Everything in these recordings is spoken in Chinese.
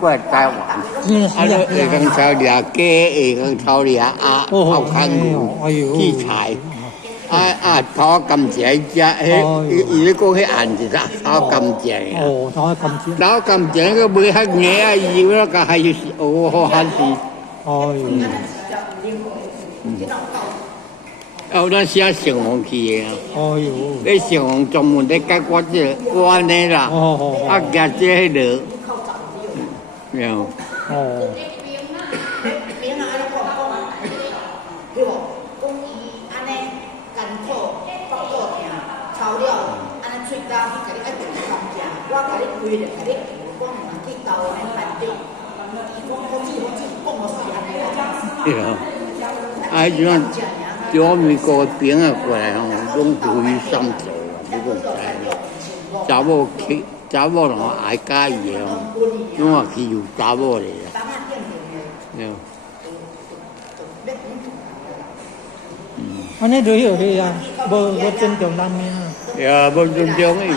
我台湾，啊，你下工炒掠鸡，下工炒掠鸭，好看牛，器材，炒甘蔗只，伊咧讲迄案子啦，炒甘蔗啊。哦，炒甘蔗。炒甘蔗个买较硬啊，伊那个还有好汉是。哦哟。哦，咱写成红去的啊。哦哟。你成红专门咧解决这我安尼啦。啊，加这迄落。有。哦。对啊，啊，就像就美国兵啊过来吼，拢属于上走啊，不过查某去查某人爱介意的吼，拢也去有查某的啦。对。安尼就迄个啊，无尊重人命啊。对啊，无尊重伊。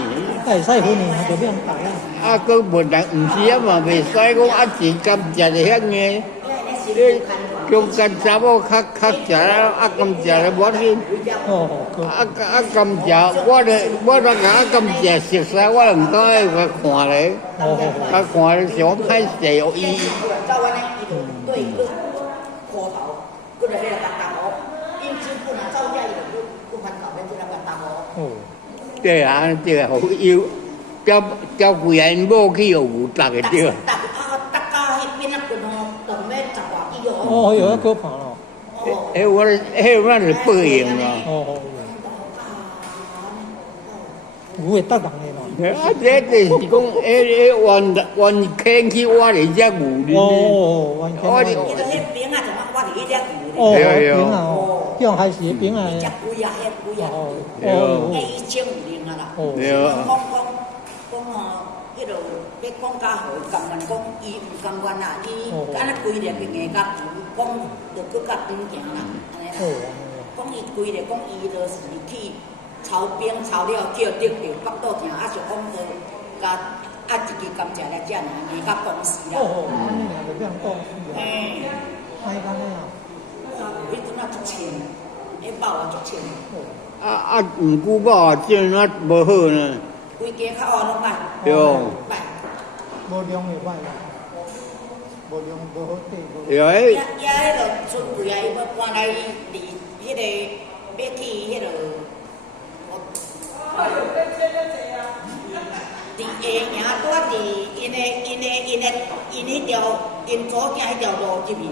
会使婚姻就变大啊。啊，佮无人毋是啊嘛，袂使讲啊，钱甘蔗就遐硬。你中间查某较食啊，啊甘蔗咧无紧。啊甘蔗，我甲啊甘蔗熟悉，我毋敢爱去看咧。啊看咧想歹势哦伊。对啊，对啊，好有交贵啊，因某去有有搭个对啊。哦，有可怕咯。我是报应啊。哦。有会得人的嘛？啊，这就是讲，原坑去挖里只牛哩。哦，原坑。哦，冰啊哦，这样还是冰啊。哦，伊150零啊啦。对啊。讲迄落要讲较好，甘愿讲伊毋甘愿啦，伊安尼规日个硬甲猪，讲着搁较长行啦，安尼啦。讲伊规日讲伊就是去炒冰炒了，叫得着腹肚疼，啊就讲着甲一支甘蔗来食，硬甲公司啦。安尼就变公司啊。嘿。歹干的啊。迄阵啊足钱，迄包啊足钱。毋久某啊，这样无好呢。规家较黑拢歹。对。歹。无量会歹啦，无量无好底。对啊。迄个村队啊，伊要搬来离迄个要去迄个。伫下营住伫因迄条因祖囝迄条路入面，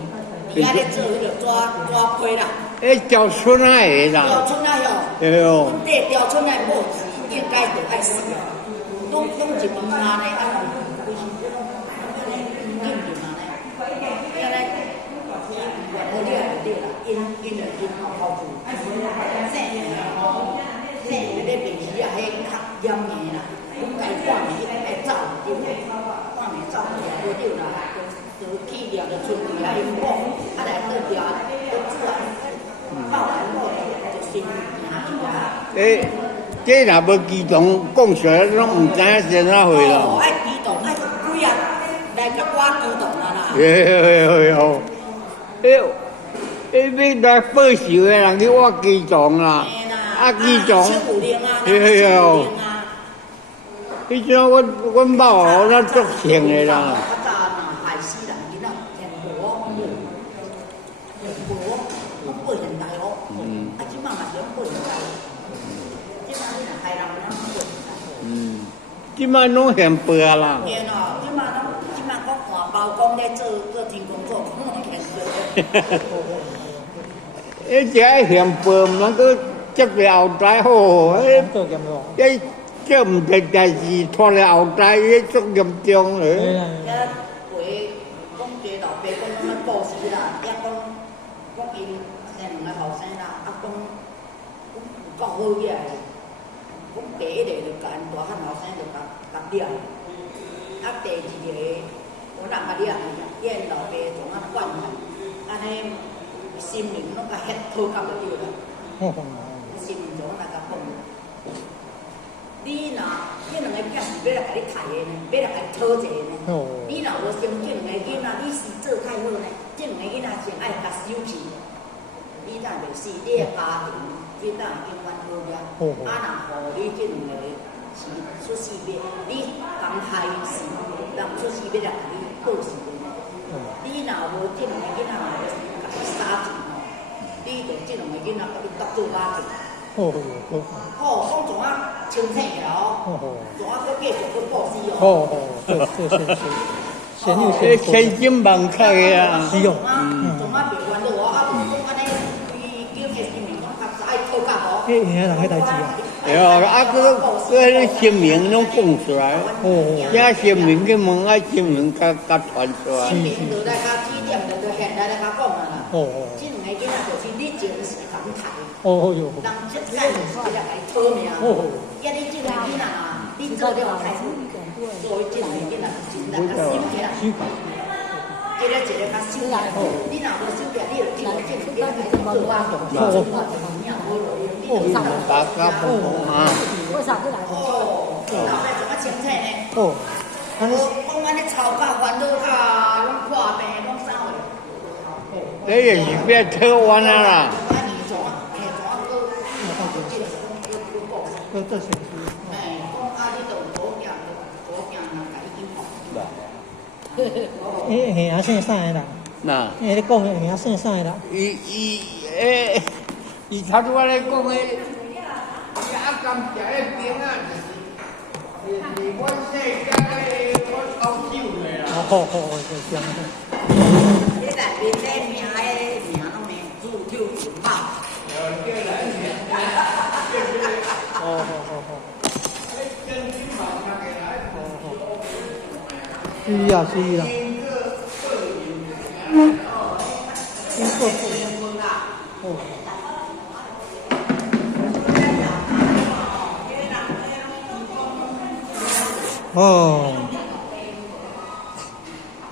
伫遐咧做迄个抓批啦。条村仔的啦。条村仔哟。对哦。阮地条村仔无钱，应该就爱死啊！拢入面安尼，啊，规身躯拢安尼紧紧安尼，安尼，好厉害就对啦，因好处。生咧平时啊，迄较严硬啦，讲该半暝爱走对，半暝走无对啦，就去了就村里啊，因讲啊来倒掉，倒煮啊，爆完后就先行。这若无机动，讲出来拢毋知影是哪回啦。爱机动，爱几啊来甲我机动啦啦。要来报仇的人去我机动啦。啊，机动。迄种阮某哦，咱足性的啦。害死人，囡仔天婆，拢过现代哦。啊，即摆嘛是拢过现代，即摆你若害人，咱过现代。即摆拢现背啊啦。现哦，即摆讲换包工咧做天工作，拢现背。只爱现背，毋通搁接个后台好。这毋是代志，拖咧后台，迄足严重嘞。回讲家老爸讲咱故事啦，也讲因生两个后生啦，啊讲有够好个，讲第一个就甲因大汉后生就甲掠，啊第二个我人甲掠，因老爸从啊惯去，安尼心灵拢甲遐讨甲就对啦，心灵从啊甲讲。你若迄两个囝是要来甲你刣的呢，要来甲你讨债的呢。你若无生这两个囡仔，你是做太好呢。这两个囡仔先爱甲收起，你当袂死，你的家庭你当永远好了。啊，若互你这两个是出世要，你讲害死，人出世要来甲你报仇的。你若无这两个囡仔若要甲你杀尽吼，你着这两个囡仔甲你剁做垃圾。好，讲怎啊清醒起来哦，怎啊搁继续搁报死哦。对，千金万确的啊。是哦。怎啊袂烦恼哦？啊，讲安尼，伊叫个姓名讲较早爱讨价无？迄遐人迄代志啊。对啊，啊，个姓名拢讲出来，这姓名去问啊，姓名甲传出来。姓名就来甲指点，就现在来甲讲啊啦。这两个囡仔就是你前世咁刣。人出世就是来甲伊讨命。呀，你这个囡仔啊，你做了太好，所以这两个囡仔真来甲收起来。一个较收起来，你若无收起来，你就进这两个囡仔做啊，做啊，命好落。大家不啊。为啥不来？脑袋怎么清楚呢？讲安尼吵架、烦恼架、拢破病、拢啥货？你就是变讨完啊啦。啊，你怎啊？要做善事。哎，讲啊，你就多行，人家已经好。迄兄姓啥的啦？那。你讲的兄姓啥的啦？伊头拄仔咧讲诶，啊，甘蔗迄边啊，就是阮世家咧，阮澳洲诶啦。就这样。你内面咧名诶名拢名自救群豹。是啊，是啊。哦。